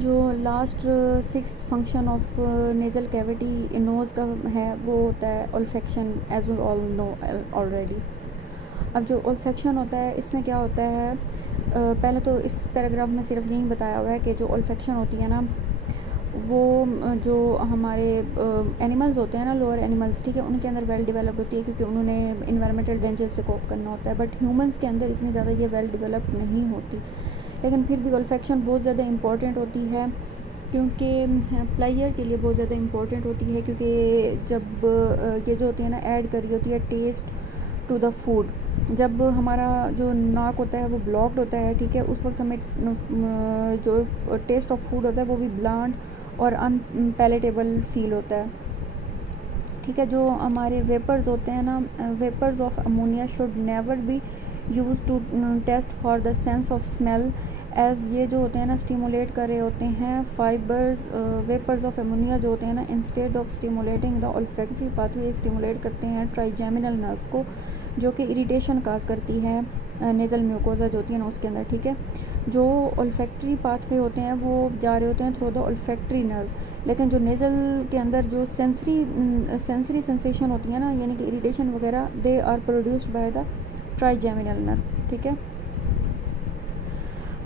जो last 6th function of nasal cavity nose का है वो होता है olfaction, as we all know already. अब जो ओल्फेक्शन होता है इसमें क्या होता है, पहले तो इस पैराग्राफ में सिर्फ यही बताया हुआ है कि जो ओल्फेक्शन होती है ना वो जो हमारे एनिमल्स होते हैं ना, लोअर एनिमल्स, ठीक है, उनके अंदर वेल डेवलप्ड होती है क्योंकि उन्होंने इन्वायरमेंटल डेंजर से कोप करना होता है। बट ह्यूमंस के अंदर इतनी ज़्यादा ये वेल डेवलप्ड नहीं होती, लेकिन फिर भी ओल्फेक्शन बहुत ज़्यादा इंपॉर्टेंट होती है क्योंकि प्लेयर के लिए बहुत ज़्यादा इंपॉर्टेंट होती है, क्योंकि जब ये जो होती है ना ऐड कर रही होती है टेस्ट टू द फूड, जब हमारा जो नाक होता है वो ब्लॉक्ड होता है, ठीक है, उस वक्त हमें जो टेस्ट ऑफ फूड होता है वो भी ब्लांड और अनपैलेटेबल फील होता है, ठीक है। जो हमारे वेपर्स होते हैं ना, vapours of ammonia should never be use to test for the sense of smell, as ये जो होते हैं ना स्टिमुलेट कर रहे होते हैं फाइबर्स, वेपर्स ऑफ अमोनिया जो होते हैं ना, instead of stimulating the olfactory pathway stimulate करते हैं ट्राइजेमिनल नर्व को, जो कि इरिटेशन काज करती है नेज़ल म्यूकोजा जो होती है ना उसके अंदर, ठीक है। जो ओल्फैक्टरी पाथवे होते हैं वो जा रहे होते हैं थ्रू द ओल्फैक्टरी नर्व, लेकिन जो नेज़ल के अंदर जो सेंसरी सेंसेशन होती है ना, यानी कि इरिटेशन वगैरह, they are produced by the trigeminal nerve, ठीक है।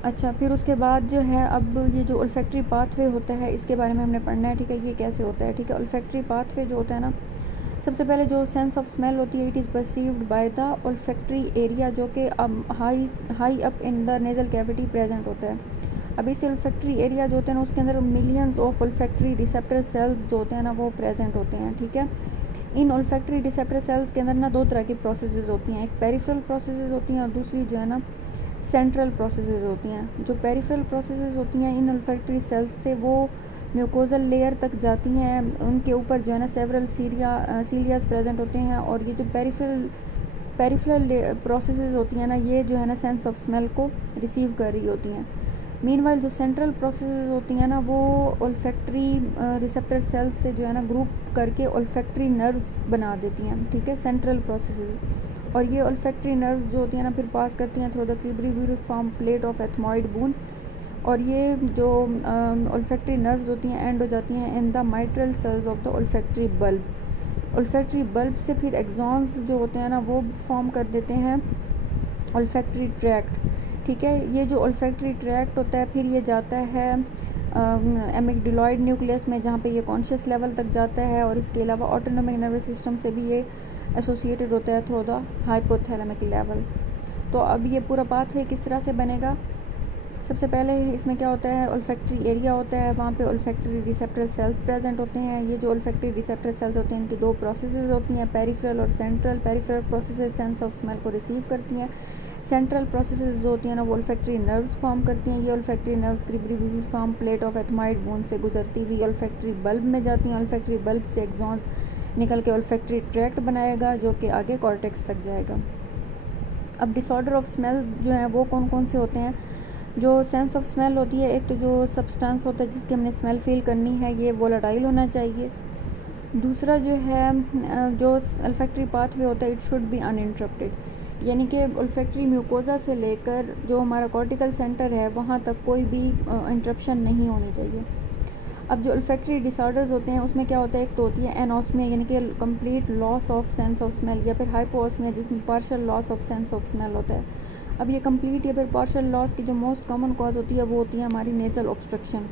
अच्छा, फिर उसके बाद जो है अब ये जो ओल्फैक्टरी पाथवे होता है इसके बारे में हमने पढ़ना है, ठीक है, ये कैसे होता है, ठीक है। ओल्फैक्टरी पाथवे जो होता है ना, सबसे पहले जो सेंस ऑफ स्मेल होती है, it is perceived by the olfactory area, जो कि high up in the nasal cavity present होता है। अब इस ओल्फैक्टरी एरिया जो होते हैं ना उसके अंदर millions of olfactory receptor cells जो होते हैं ना वो प्रेजेंट होते हैं, ठीक है। इन ओल्फैक्टरी रिसेप्टर सेल्स के अंदर ना दो तरह की प्रोसेसेस होती हैं, एक पेरिफेरल प्रोसेसेस होती हैं और दूसरी जो है ना सेंट्रल प्रोसेसेस होती हैं। जो पेरिफेरल प्रोसेसेस होती हैं इन ओल्फैक्टरी सेल्स से वो म्यूकोजल लेयर तक जाती हैं, उनके ऊपर जो है ना सेवरल सीलियाज प्रेजेंट होते हैं, और ये जो पेरिफेरल प्रोसेसेस होती हैं ना ये जो है ना सेंस ऑफ स्मेल को रिसीव कर रही होती हैं। मीनवाइल जो सेंट्रल प्रोसेसेस होती हैं ना वो ओल्फैक्टरी रिसेप्टर सेल्स से जो है ना ग्रुप करके ओल्फैक्टरी नर्व्स बना देती हैं, ठीक है, सेंट्रल प्रोसेसेस। और ये ओल्फैक्टरी नर्व्स जो होती हैं ना फिर पास करती हैं through the cribriform plate of ethmoid bone, और ये जो ओल्फैक्टरी नर्व्स होती हैं एंड हो जाती हैं in the mitral cells of the olfactory bulb. Olfactory bulb से फिर एक्सॉन्स जो होते हैं ना वो फॉर्म कर देते हैं ओल्फैक्टरी ट्रैक्ट, ठीक है। ये जो ओल्फैक्टरी ट्रैक्ट होता है फिर ये जाता है एमिग्डलोइड न्यूक्लियस में, जहाँ पे ये कॉन्शियस लेवल तक जाता है, और इसके अलावा ऑटोनोमिक नर्वस सिस्टम से भी ये एसोसिएटेड होता है थ्रू द हाइपोथैलेमिक लेवल। तो अब ये पूरा पाथवे किस तरह से बनेगा, सबसे पहले इसमें क्या होता है, ओल्फैक्टरी एरिया होता है, वहाँ पे ओल्फैक्टरी रिसेप्टर सेल्स प्रेजेंट होते हैं। ये जो ओल्फैक्टरी रिसेप्टर सेल्स होते हैं इनकी दो प्रोसेसेस होती हैं, पेरिफेरल और central. Peripheral processes sense of smell को रिसीव करती हैं, सेंट्रल प्रोसेसेस जो होती हैं ना वो ओल्फैक्टरी नर्व्स फॉर्म करती हैं। ये olfactory nerves cribriform plate of ethmoid bone से गुजरती हुई ओल्फैक्टरी बल्ब में जाती हैं। ओल्फैक्टरी बल्ब से एक्सॉन्स निकल के ओल्फैक्टरी ट्रैक्ट बनाएगा जो कि आगे कॉर्टेक्स तक जाएगा। अब डिसऑर्डर ऑफ स्मेल जो है वो कौन कौन से होते हैं, जो सेंस ऑफ स्मेल होती है, एक तो जो सब्सटेंस होता है जिसकी हमने स्मेल फील करनी है ये वोलेटाइल होना चाहिए। दूसरा जो है जो ओल्फैक्टरी पाथवे होता है इट शुड बी अनइंटरप्टेड, यानी कि ओल्फैक्टरी म्यूकोजा से लेकर जो हमारा कॉर्टिकल सेंटर है वहाँ तक कोई भी इंटरप्शन नहीं होनी चाहिए। अब जो ओल्फैक्टरी डिसऑर्डर्स होते हैं उसमें क्या होता है, एक तो होती है एनोस्मिया यानी कि complete loss of sense of smell, या फिर हाइपोस्मिया जिसमें partial loss of sense of smell होता है। अब ये कंप्लीट या फिर पार्शियल लॉस की जो मोस्ट कॉमन कॉज होती है वो होती है हमारी नेज़ल ऑब्स्ट्रक्शन।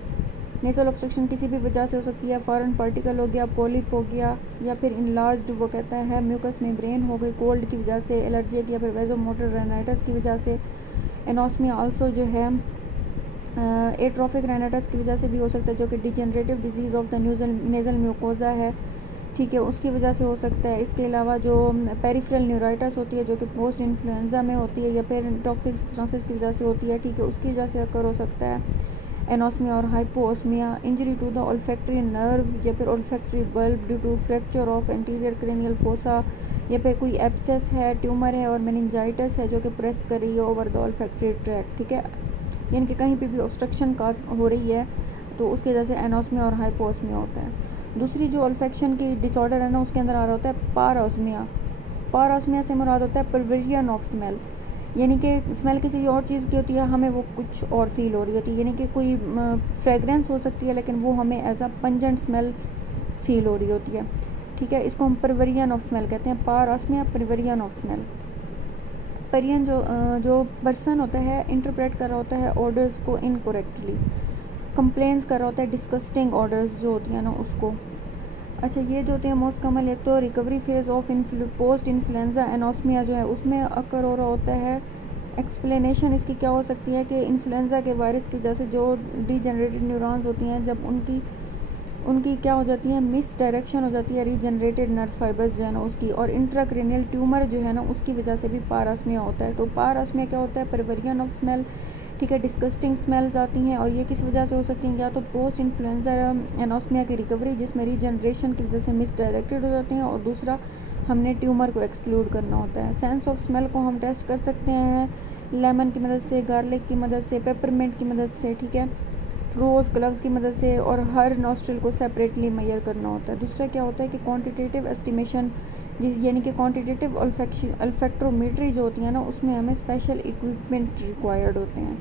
नेज़ल ऑब्स्ट्रक्शन किसी भी वजह से हो सकती है, फॉरेन पार्टिकल हो गया, पॉलिप हो गया, या फिर इनलार्ज्ड वो कहता है म्यूकस मेम्ब्रेन हो गई कोल्ड की वजह से, एलर्जिक या फिर वेजोमोटर रेनाइटिस की वजह से। एनोस्मिया आल्सो जो है एट्रोफिक रेनाइटिस की वजह से भी हो सकता है जो कि degenerative disease of the nasal mucosa है, ठीक है, उसकी वजह से हो सकता है। इसके अलावा जो पेरिफेरल न्यूराइटिस होती है जो कि पोस्ट इन्फ्लुएंजा में होती है या फिर टॉक्सिक सब्सटेंसेस की वजह से होती है, ठीक है, उसकी वजह से अकर हो सकता है एनोस्मिया और hyposmia. Injury to the olfactory nerve या फिर olfactory bulb due to fracture of anterior cranial fossa, या फिर कोई एब्सेस है, ट्यूमर है और मेनिंजाइटिस है जो कि प्रेस कर रही है ओवर द ओल्फैक्टरी ट्रैक्ट, ठीक है, यानी कि कहीं पे भी ऑब्स्ट्रक्शन काज हो रही है तो उसकी वजह से एनोस्मिया और हाइपोस्मिया होता है। दूसरी जो ओल्फैक्शन की डिसऑर्डर है ना उसके अंदर आ रहा होता है पाराओस्मिया। पाराओस्मिया से मुराद होता है परवेरियन ऑफ स्मेल, यानी कि स्मेल किसी और चीज़ की होती है, हमें वो कुछ और फील हो रही होती है, यानी कि कोई फ्रेगरेंस हो सकती है लेकिन वो हमें as a pungent smell feel हो रही होती है, ठीक है। इसको हम परवेरियन ऑफ स्मेल कहते हैं, पारऑस्मिया परवेरियन ऑफ स्मेल। परियन जो पर्सन होता है इंटरप्रेट कर रहा होता है ऑर्डर्स को इनकरेक्टली, कंप्लेंट्स कर रहा होता है डिस्गस्टिंग ऑर्डर्स जो होती हैं ना उसको। अच्छा, ये जो होते हैं मोस्ट कॉमन, एक तो recovery phase of post influenza anosmia जो है उसमें अकर हो रहा होता है। एक्सप्लेनेशन इसकी क्या हो सकती है कि इन्फ्लुएंजा के वायरस की वजह से जो डीजनरेटेड न्यूरॉन्स होती हैं, जब उनकी क्या हो जाती है, मिस डायरेक्शन हो जाती है रीजनरेटेड नर्व फाइबर्स जो है ना उसकी, और इंट्राक्रेनियल ट्यूमर जो है ना उसकी वजह से भी पारऑस्मिया होता है। तो पारऑस्मिया क्या होता है, परवेरियन ऑफ स्मेल, ठीक है। डिस्गस्टिंग स्मेल्स आती हैं और ये किस वजह से हो सकती हैं, या तो पोस्ट इन्फ्लुएंजा एनोस्मिया की रिकवरी जिसमें रीजनरेशन की वजह से मिस डायरेक्टेड हो जाती हैं, और दूसरा हमने ट्यूमर को एक्सक्लूड करना होता है। सेंस ऑफ स्मेल को हम टेस्ट कर सकते हैं लेमन की मदद से, गार्लिक की मदद से, पेपरमिंट की मदद से, ठीक है, रोज़ ग्लव्स की मदद से, और हर नॉस्ट्रिल को सेपरेटली मेजर करना होता है। दूसरा क्या होता है कि क्वांटिटेटिव एस्टिमेशन, यानी कि क्वांटिटेटिव अल्फेक्ट्रोमेट्री जो होती है ना उसमें हमें स्पेशल इक्विपमेंट रिक्वायर्ड होते हैं।